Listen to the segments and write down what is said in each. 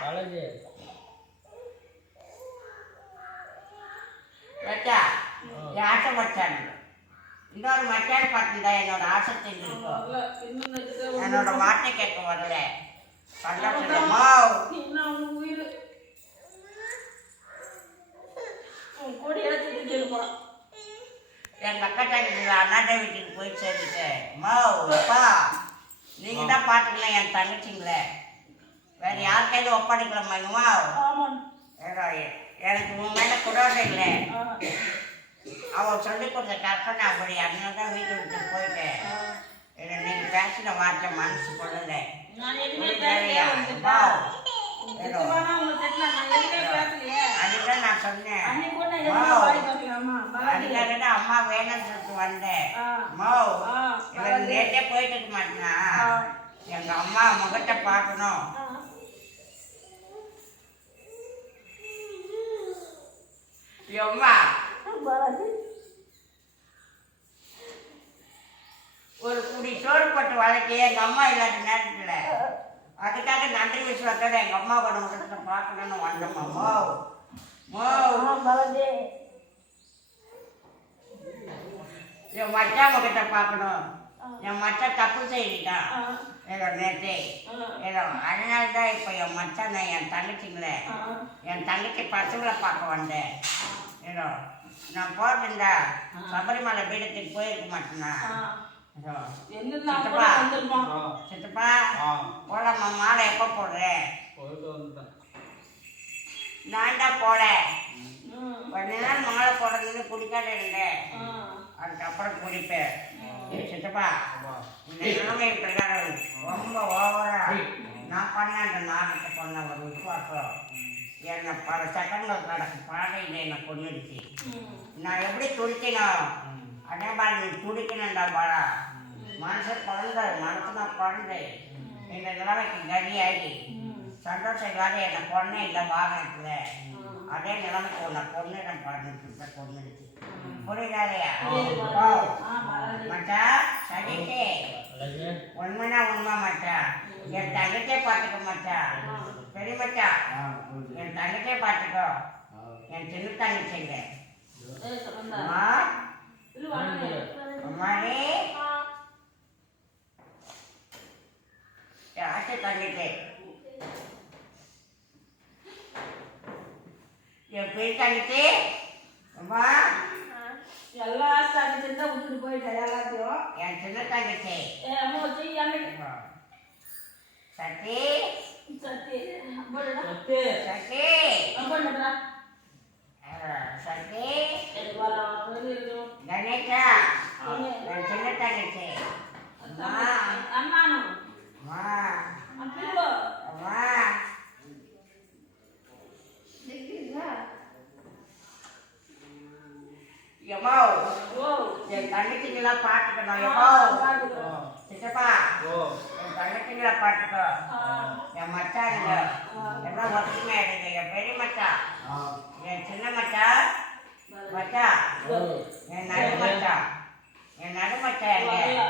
College வச்சா என் ஆசை மச்சான் இன்னொரு மச்சான் பார்த்துதான் என்னோட ஆசை தெரிஞ்சிருக்கும் என்னோட வார்த்தை கேட்க வரல அவனுக்கு உயிர் உன் கொடி எடுத்துட்டு போறான் எங்க அக்கா தங்கச்சி அண்ணாட்ட வீட்டுக்கு போய் சேர்ந்துட்டேன் மா அப்பா நீங்க தான் பாத்துக்கலாம் என் தங்கச்சிங்கள. வேற யார் கையில ஒப்படைக்கலாமா ஏதோ எனக்கு உன் மேல குடோசை இல்லை. அவள் சொல்லி கொடுத்த கற்பனை அப்படி அதனால தான் வீட்டு விட்டு போயிட்டேன். ஆ. இதை நீங்க பேசின வார்த்தை மனசு கொள்ளல அதுதான் நான் சொன்னேன் அதுக்காக அம்மா வேணும்னு சொல்லிட்டு வந்தேன் மோ இவன் போயிட்டு இருக்க மாட்டேனா எங்க அம்மா முகத்தை பார்க்கணும் ஒரு குடி சோறு போட்டு வளர்க்க எங்க அம்மா இல்லாத நேரத்துல. அதுக்காக நன்றி விசுவாசத்தோட எங்க அம்மா முகத்தை பார்க்கணும்னு வந்தோம்மா. என் மச்சான் முகத்தை பார்க்கணும். என் மச்சான் தப்பு செய்திட்டான் ஆ, ஏதோ நேற்றே ஏதோ அதனால தான் இப்போ என் மச்சான் என் தங்கச்சிங்களே. என் தங்கச்சி பசங்களை பார்க்க வந்தேன். ஏதோ நான் போகிறேன்டா சபரிமலை பீடத்துக்கு போயிருக்க மாட்டேனா சித்தப்பா. போலாமா மாலை எப்போ போடுறேன் நான் தான் ம், கொஞ்ச நேரம் மாலை போடுறதுன்னு குடிக்காத இருந்தேன். அதுக்கப்புறம் குடிப்பேன் சித்தப்பா அப்பா. இந்த நிலைமை பிரகாரம் ரொம்ப ஓவரா. நான் பண்ண அந்த பண்ண ஒரு விசுவாசம். என்னை பல செகண்ட்கள் நடக்கு பாதையில் என்னை கொண்டுடுச்சு நான் எப்படி துடிக்கணும்? அதே மாதிரி நீ துடிக்கணும்டா பாடா மனசு குழந்தை மனசுனா குழந்தை. இந்த நிலைமைக்கு கதியாகி. சந்தோஷம் இல்லாத என்னை பொண்ணு இல்லை வாகனத்தில் அதே நிலைமைக்கு உன்னை பொண்ணிடம் பாடுன்னு கொண்டுடுச்சு புரியுதாலையா புரியுது, ஓ பாரதி. ஆ, பாரதி. மச்சா காலேஜ் உண்மைனா உண்மை மச்சா. என் தங்கச்சே பார்த்துக்க மச்சா. சரி மச்சா. என் தங்கச்சே பார்த்துக்கோ. என் சின்ன தங்கச்சிங்க. ஆசை தங்கச்சி என் பெரிய தங்கச்சி அம்மா எல்லா சாப்பிட்டு தான் விட்டுட்டு போயிட்டேன் எல்லாத்தையும் என் சின்ன தங்கச்சி சத்தி சத்தி சத்தி அம்மாடா சத்தி எனக்கு வர வெளியே இருக்கணும் கணேஷா என் சின்ன தங்கச்சி அம்மா அண்ணானும் அம்மா அப்பில்லோ அம்மா எம்மோ ஓ என் தங்கச்சிங்கெல்லாம் பார்த்துக்கணும் ஆ, எம்மோ பார்த்துக்கிறோம். சித்தப்பா ஓ என் தங்கச்சிங்களை பார்த்துக்கோ ஆ, என் மச்சானுங்க எல்லாம் ஒத்துமையா எடுங்க என் பெரிய மச்சான் என் சின்ன மச்சான் மச்சான் என் நடு மச்சான் என் நடு வரல.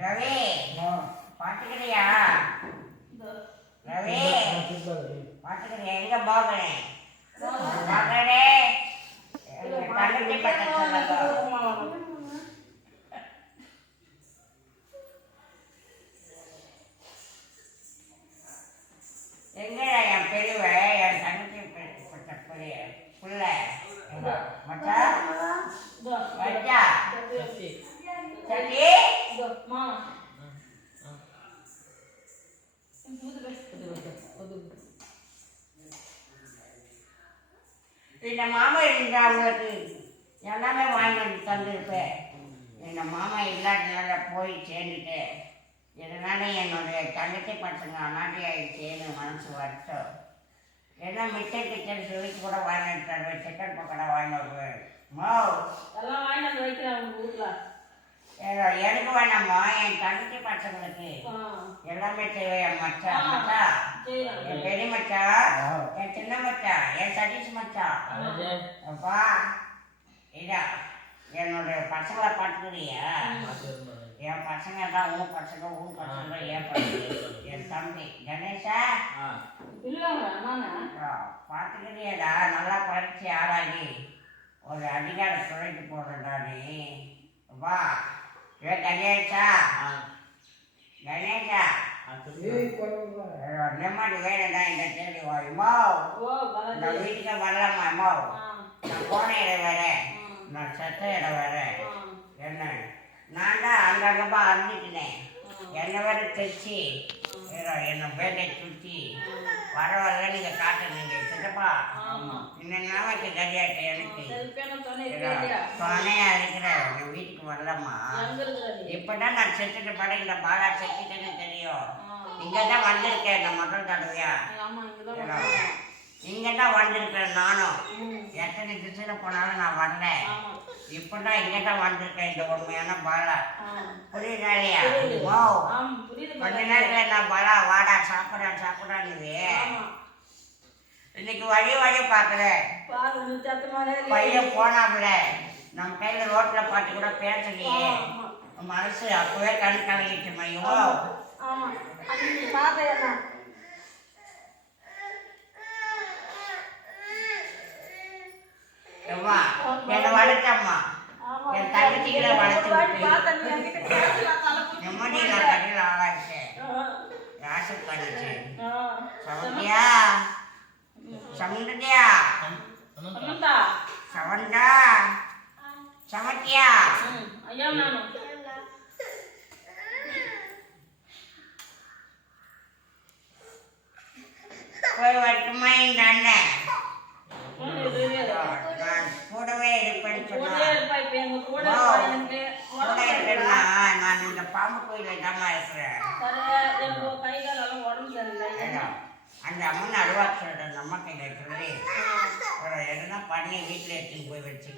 ரவி. பார்த்துக்கிறியா ரவி. பார்த்துக்கிறியா எங்க போகிறேன் போகிறே தங்கச்சி பக்கம் சொல்லுங்க எங்கடா என் பெரியவ என் தங்கச்சி பட்ட பெரிய புள்ள? மச்சான் இதோ, மச்சா இதோ, சக்தி சரி மா. இந்த மாமா இருந்தா எல்லாமே வாங்கி தந்திருப்பேன் இந்த மாமா இல்லாதனால போய் சேர்ந்துட்டு இதனால என்னுடைய தங்கச்சி பசங்க அனாதை ஆயிடுச்சேன்னு மனசு வருத்தம் ஏன்னா மிச்சர் கிச்சன் சொல்லி கூட வாங்கிட்டு தருவேன் சிக்கன் பக்கோடா வாங்கி வருவேன் மோ. எல்லாம் வாங்கிட்டு வைக்கிறேன் உங்க வீட்டுல. ஏதோ எனக்கு வேணாமா என் தங்கச்சி பசங்களுக்கு எல்லாமே ஆ. மச்சான் செய்றேன். என் பெரிய மச்சான் என் சின்ன மச்சான் என் சதீஷ் மச்சான் காலேஜ் அப்பா இதா என்னுடைய பசங்களை பார்த்துக்கிறியா? பார்த்து என் பசங்க தான் உன் பசங்க உன் பசங்க என் பசங்க. என் தம்பி. கணேஷா? பார்த்துக்கிறியடா நல்லா படிச்சு ஆளாகி ஒரு அதிகார துறைக்கு போடுறடா நீ வா. ஏ கணேஷா? ஆ. கணேஷா. நிம்மதி வேணும்டா இந்த தேடி வாயுமோ ஓ இந்த வீட்டுக்கு வரலாமா அம்மா நான் போன இடம் வேற. நான் செத்த இடம் வேற. என்ன? நான் தான் அங்கங்கப்பா அறிஞ்சிக்கினேன் என்னை வேற தைச்சி. என்னை பேட்டை சுற்றி வர வர நீங்கள் காட்டுனீங்க சித்தப்பா. இந்த நிலைமைக்கு கரியாட்ட எனக்கு. செல்பேன துணை இருக்கா இல்லையா துணையா இருக்கிற என் வீட்டுக்கு வரலாமா எங்க இருக்கிறது இப்பதான் நான் செத்துட்டு படையில பாலா செத்துட்டேன்னு தெரியும். இங்கே தான் வந்திருக்கேன் நான் முதல் தடவையா. ஆமா இங்கதான் வந்தேன். இங்கே தான் வந்திருக்கேன் நானும் எத்தனை திசையில் போனாலும் நான் வரல ஆமா. இப்பதான் இங்கே தான் வந்திருக்கேன் இந்த உண்மையான பாலா. புரியுதா இல்லையா. ஓ கொஞ்ச. நேரத்துல நான் பாலா? வாடா சாப்பிடா சாப்பிடான்னு இன்னைக்கு வழி வழி பார்க்குறேன். பையன் போனாப்புல. நம்ம கையில ரோட்ல பார்த்து கூட பேசலையே. மனசு அப்பவே கண் கலங்கிட்டு மையோ. ஆமா அது நீ பாத்தையா அம்மா என்னை வளர்த்தம்மா ஆமா என் தங்கச்சிகளை வளர்த்து ஒரு வாட்டி விட்டு. பார்த்தேன், நீ என்கிட்ட பேசலாம், தலை குத்தி நிம்மதி நான் போட்ட. கடையில் ஆளாச்சேன் ஆ, ராசு பண்ணிச்சு ஆ. சமந்தியா சமுந்தியா சம்- சமந்தா. சமந்தா. சவந்தா சமத்தியா ம், ஐயா நானும் போய் வரட்டுமா இந்த அண்ணன் ம், இது, இது. நான் கூடவே இருப்பேன்னு கூடவே சொன்னா இருப்பா, இப்ப எங்க கூட வா. இருப்பா, எனக்கு கூட உடம்பு இருக்கேன்னா சரியில்லை. நான் இந்த பாம்பு கோயில தாம்மா இருக்கிறேன் சரியா, எனக்கு கை கால் எல்லாம் உடம்பு சரியில்லை. ஏடா, அந்த அம்மன் அருவா சொல்ற நம்ம கையில இருக்கிறது ஆ. ஒரு எதுனா பண்ணி வீட்டுல எடுத்துன்னு போய் வச்சுக்கோ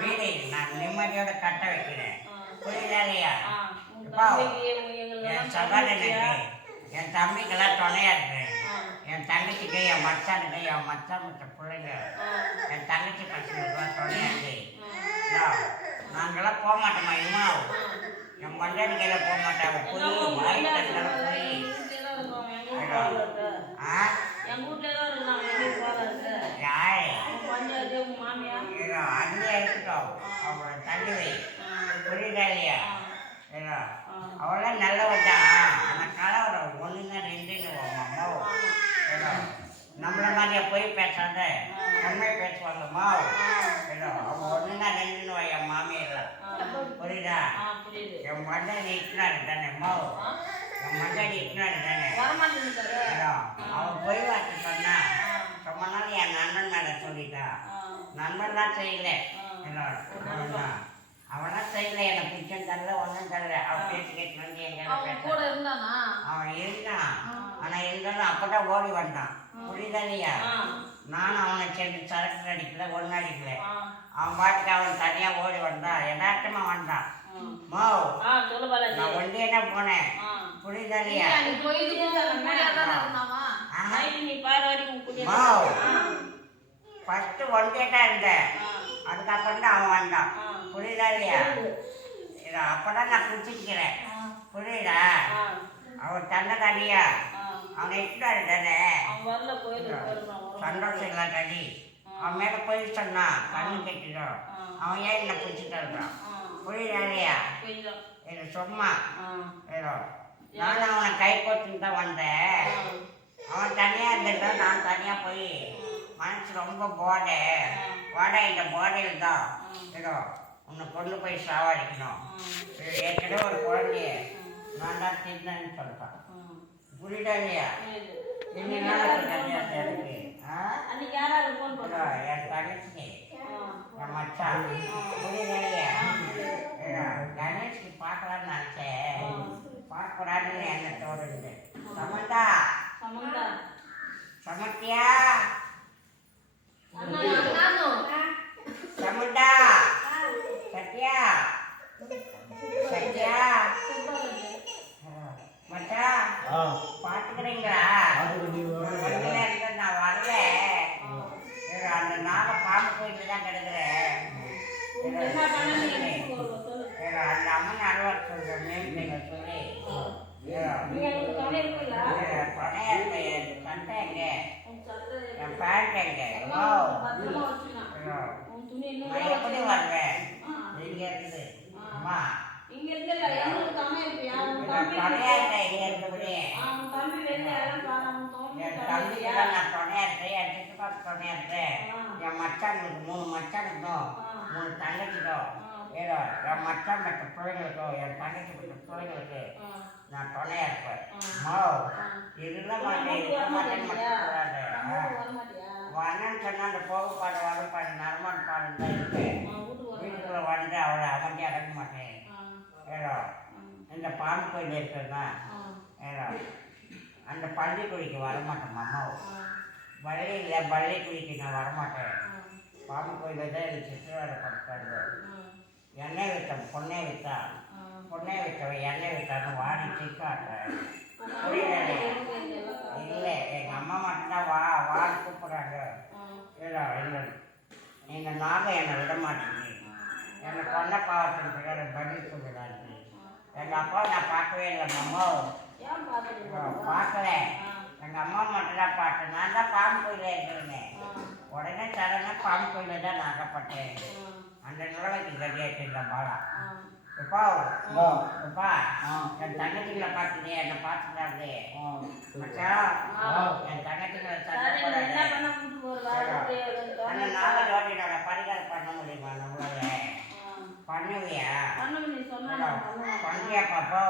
வீடு நான் நிம்மதியோட கட்ட வைக்கிறேன். ஆ. புரியுதா இல்லையா? ஆ, உங்க எப்பா, தம்பிக்கு, எங்களுக்கு என் எல்லாம் சகோதரனுக்கு? என் தம்பிக்கெல்லாம் துணையா இருக்கிறேன் என் தங்கச்சிக்கு என் மச்சானுக்கு என் மச்சான் மற்ற பிள்ளைங்க என் தங்கச்சி பசங்களுக்குலாம் துணையா இருக்கு. ஆ. நாங்கெல்லாம் போக மாட்டோமா இன்னும் என் மண்டலிக்கையில போக மாட்டாங்க என்ன புரி உங்க வாய் வீட்ல தட்டினாலும் இருக்கிறவங்க புரி எங்க வீட்லயே தான் இருக்கிறோம், எங்க வீட்ல போகாத இருக்க. ஆ? எங்க வீட்லயே தான் இருக்கிறோம், யாரு உங்க இருக்கட்டும் அவளை தள்ளி வை. புரியுதா இல்லையா. அவளாம் நல்லவன் தான் ஆனால் கலவரம் ஒன்றுன்னா ரெண்டுன்னு அம்மாவும் நம்மள மாதிரியா போய் பேசாத. உண்மை பேசுவாங்கம்மா. அவன் ஒன்றுனா ரெண்டுன்னு என் புரியுதா? புரியுது. என் மண்டல் இட்டுனாரு தானே அம்மா. ஆ, என் தானே. வரமாட்டேங்குது. ஏதோ அவன் போய் வார்த்தை சொன்னா ரொம்ப நாள் என் நண்பன் மேலே சொல்லிட்டா. ஆ, நண்பன்லாம் செய்யல. அவன்தான். அவனா செய்யல. எனக்கு பிடிச்சும் தரல ஒன்றும் தரல. அவன் பேச்சு கேட்டு வந்து எங்க கூட இருந்தானா? அவன் இருந்தான். ஆனா இருந்தாலும் அப்பதான் ஓடி வந்தான். புரியுதா இல்லையா? நானும் அவனை சேர்ந்து சரக்கு அடிக்கல ஒன்றும் அடிக்கல. அவன் பாட்டுக்கு அவன் தனியா ஓடி வந்தான் யதார்த்தமா வந்தான். மோ. நான் ஒண்டியே தான் போனேன். புரியுதா இல்லையா? ஃபர்ஸ்ட் தான் இருந்தேன் அதுக்கப்புறம் தான் அவன் வந்தான். புரியுதா இல்லையா? அப்பதான் நான் குடிச்சிருக்கிறேன் புரியுதா? அவன் தன்னை தனியா. அவனை இட்டுனாரு தானே. சந்தோஷம் இல்லை தடி அவன் மேல போய் சொன்னான் கண்ணு கட்டிடும். அவன் ஏன் என்ன பிடிச்சிட்டு இருக்கான் புரியுதா இல்லையா. இது சும்மா. ஏதோ நானும் அவனை கை கோத்துன்னு தான் வந்தேன். அவன் தனியா இருந்துட்டா நான் தனியா போய் மனசு ரொம்ப போதை வாடா இந்த போதையில் தான். ஏதோ உன்னை கொண்டு போய் சாவடிக்கணும். ஏற்கனவே ஒரு குழந்தைய நான் தான் தின்னேன்னு சொல்லிட்டான். புரியுதா இல்லையா? பண்ணா? என் தங்கச்சி. என் மச்சான். புரியுதா இல்லையா? கணேஷ்க்கு பார்க்கலான்னு நினச்சேன். பார்க்கக்கூடாதுன்னு என்ன தோணுது. Samantha Selamat ya. Selamat ya. Selamat ya. Selamat ya. Selamat. அம்மா இங்க தம்பி துணையா இருக்க? இங்க இருந்தபடி தம்பி வெளில என்? தான் நான் துணையா என் சித்தப்பாக்கு துணையா இருக்கேன் என் மச்சானுக்கு மூணு மச்சானுக்கும் மூணு தங்கச்சிக்கும் ஏதோ என் மச்சான் பெற்ற பிள்ளைங்களுக்கும் என் தங்கச்சி பெற்ற பிள்ளைங்களுக்கு நான் துணையா இருப்பேன் ஆ. மோ ஆ. இருக்க நீ மாட்டேன். இருக்க மாட்டேன்னு? மட்டும் சொல்லாத? வரணும்னு சொன்னா அந்த போகப்பாடு வரப்பாடு நரமான் பாடு தான் இருக்கேன் வீட்டுக்குள்ள வந்து அவளை அமைதி அடக்க மாட்டேன். ஆ, இந்த பாம்பு கோயில் இருக்குன்னா ஏதோ அந்த பள்ளிக்குடிக்கு வரமாட்டேன் அம்மாவும் ஆ, வள்ளியில் பள்ளிக்குடிக்கு நான் வரமாட்டேன். பாம்பு கோயிலில் தான் எனக்கு சித்திரவதை படுத்தாங்க. ஆ, எண்ணெய் வித்தன் பொண்ணை வித்தா. பொண்ணை வித்தவன் எண்ணெய் வித்தான்னு வாடி சீக்காட்டுறேன்? இல்லை எங்கள் அம்மா மட்டும்தான் வா வான்னு கூப்பிட்றாங்க. ஏதோ இல்லை எங்கள் நாகம் என்னை விட மாட்டேங்குது என்னை கொண்ட பாவத்தின் பிறகு பதில் சொல்லுறாரு எங்கள் அப்பா நான் பார்க்கவே இல்லை அம்மா. ஏன் பாத்துட்டு பார்க்கல. எங்கள் அம்மா மட்டும் தான் பார்த்தேன். நான் தான் பாம்பு கோயிலில் இருக்கிறேன் உடனே சடனாக பாம்பு கோயிலில் தான் நான் அகப்பட்டேன். அந்த நிலைமைக்கு கதியாச்சு இந்த பாலா. எப்பா எப்பா என் தங்கச்சிங்களை பார்த்துட்டு என்னை பார்த்துட்டாரு என் தங்கச்சிங்களை அந்த நாலு ரோட்டினோட பரிகாரம் பண்ண முடியுமா? நம்மளால? பண்ணுவியா. பண்றியா பாப்பா?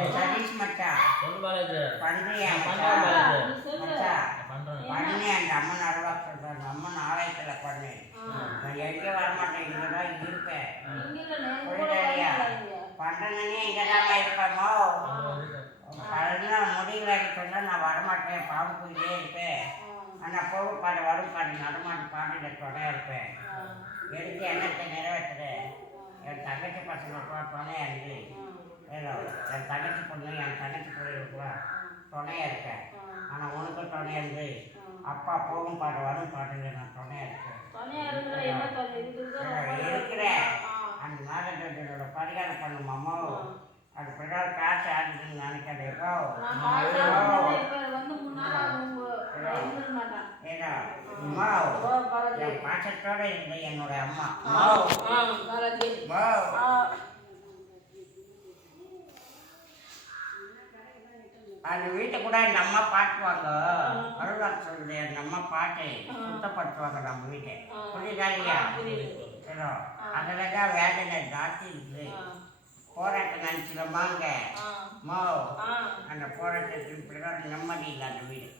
என் சதீஷ் மச்சான் சொல்லு பாலாஜி. பண்றியா நான் மச்சான் பண்றேன் நீ சொல்லு. மச்சான் பண்றேன் பண்ணி அந்த அம்மன் அருவா சொல்றாங்க அம்மன் ஆலயத்துல பண்ணு. நான் எங்க வரமாட்டேன்? இங்கதான் இருப்பேன். இங்க கூட புரியுதாடியா வரல. பண்றேன்னே இங்கதான் இருப்பேமோ பதினா முடியலன்னு சொன்னா நான் வரமாட்டேன். பாம்பு போயிட்டே இருப்பேன். ஆனா போக பாடு வரும் பாடு நடமாட்டு துணையா இருப்பேன் எடுத்து எண்ணத்தை நிறைவேற்றுறேன் என் தங்கச்சி பசங்களுக்குலாம் துணையா இருந்து ஏதோ என் தங்கச்சி பொண்ணு என் தங்கச்சி பிள்ளைகளுக்குலாம் துணையா இருக்கேன். ஆனா உனக்கும் துணையா இருந்து அப்பா போகும் பாடு வரும் பாட்டுல நான் துணையா இருக்கேன். இருக்கிறேன். அந்த நாகத்தோட பரிகாரம் பண்ணும் அம்மா அது பிரகாரம் காசு ஆடுதுன்னு நினைக்காது அம்மா. என் பாசத்தோட இருந்த என்னோட அம்மா. அந்த வீட்டை கூட இந்த அம்மா பாட்டுவாங்க அருளாக் சொல்லுது அந்த அம்மா பாட்டு சுத்தப்படுத்துவாங்க நம்ம வீட்டை. புரியுதா இல்லையா? அதில் தான் வேதனை ஜாஸ்தி இருக்குது. போராட்டம் நினச்சிடமாங்க மோ அந்த போராட்டத்தின் பிரகாரம் நிம்மதி இல்லை அந்த வீடு.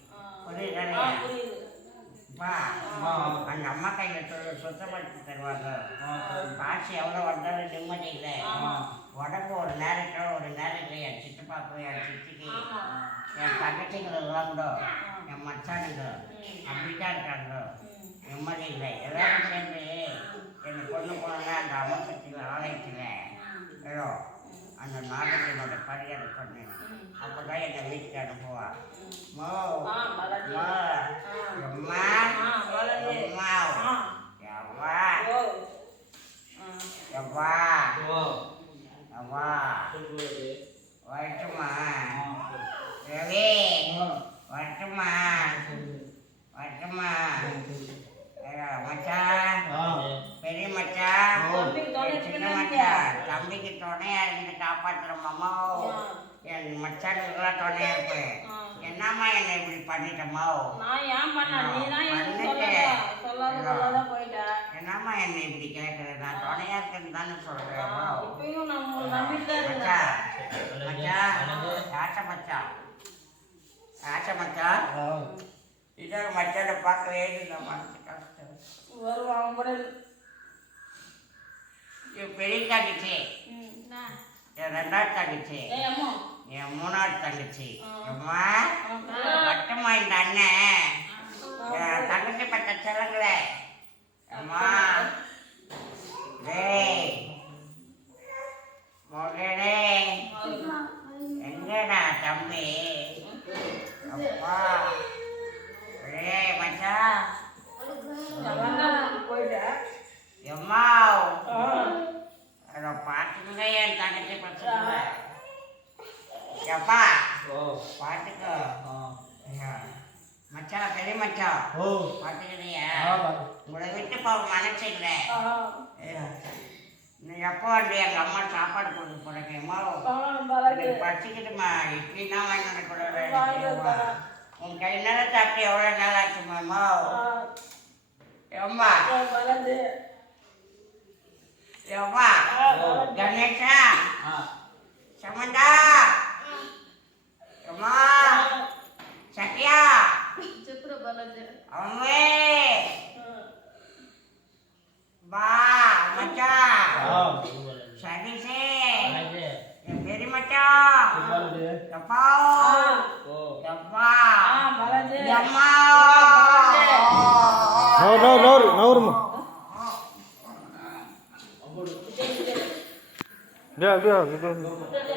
புரியுதா இல்லையா? புரியுது. பா அந்த அம்மா கையில் சுத்தப்படுத்தி தருவாங்க. காசு எவ்வளோ வந்தாலும் நிம்மதி இல்லை. உடம்பு ஒரு நேரத்தில் ஒரு நேரத்தில் என் சித்தப்பாக்கு என் சித்திக்கு. என் தங்கச்சிங்களெல்லாம் கூட என் மச்சானுங்க. அப்படித்தான் இருக்காங்க. நிம்மதி இல்லை. எல்லாரும் சேர்ந்து என்னை கொண்டு போனாங்க அந்த அமர்க்கத்தில் ஆலயத்தில் ஏதோ அந்த நாடகத்தினோட பரிகாரம் பண்ணேன் அப்போ தான் என்னை வீட்டுக்கு அனுப்புவா மோ ஆ, பாலாஜி. மா ஆ. அம்மா ஆ, பாலாஜி. அம்மா ஆ. எவ்வா. எவ்வா எவ்வா வரட்டுமா ரவி வரட்டுமா வரட்டுமா ஏடா, மச்சான் பெரிய மச்சான் தம்பிக்கு துணை என் சின்ன இருக்குன்னு மச்சான் தம்பிக்கு துணையா இருந்து காப்பாத்துற மாமா என் ஆ. என்னம்மா என்னை இப்படி பண்ணிட்டம்மா? நான் ஏன் பண்ணேன்? நீ தான் எனக்கு பண்ணிட்டேன். சொல்லாத, சொல்லாத, சொல்லாத போயிட்ட. என்னம்மா என்னை இப்படி கேட்குற நான் துணையா இருக்கேன்னு தானே சொல்றேன். இப்பயும் நான் உங்களை நம்பிட்டு தான் மச்சான். ஆச்ச மச்சான். இன்னொரு மச்சானை. பார்க்கவே இல்லை மனசு கஷ்டம் வருவான் கூட பெரிய தங்கச்சி ம், என்ன? என் ரெண்டாவது அம்மா. என் மூணாவது தங்கச்சி. அம்மா ஆ, மட்டுமா இந்த அண்ணன் என் தங்கச்சி பட்ட சொல்லுங்களே. அம்மா. டேய். மகனே எங்கடா தம்பி? அப்பா. வீட்டுக்கு போயிட்டேன். எம்மா. அதை பார்த்துக்கங்க என் தங்கச்சி பசங்க எப்பா ஓ ஐயா, மச்சான் பெரிய மச்சான் ஓ பார்த்துக்கிறியா ஆ பாத்து உங்களை விட்டு போக மனசு இல்லை ஆ, ஐயா, நீ எப்போ வந்து எங்கள் அம்மா சாப்பாடு கொடுக்க போறேங்கம்மா. எனக்கு பசிக்குதுமா இட்லினா வாங்கி தரேன். உன் கை நேரம் சாப்பிட்டு எவ்வளோ நாள் ஆச்சுமாம்மா ஆ, ஏம்மா. ஏம்மா. கணேஷா சமந்தா అమ్మా సత్య చెప్పురా బాలాజీ అమ్మే బా మచ్చా సతీషే పేరు Yeah, yeah, yeah.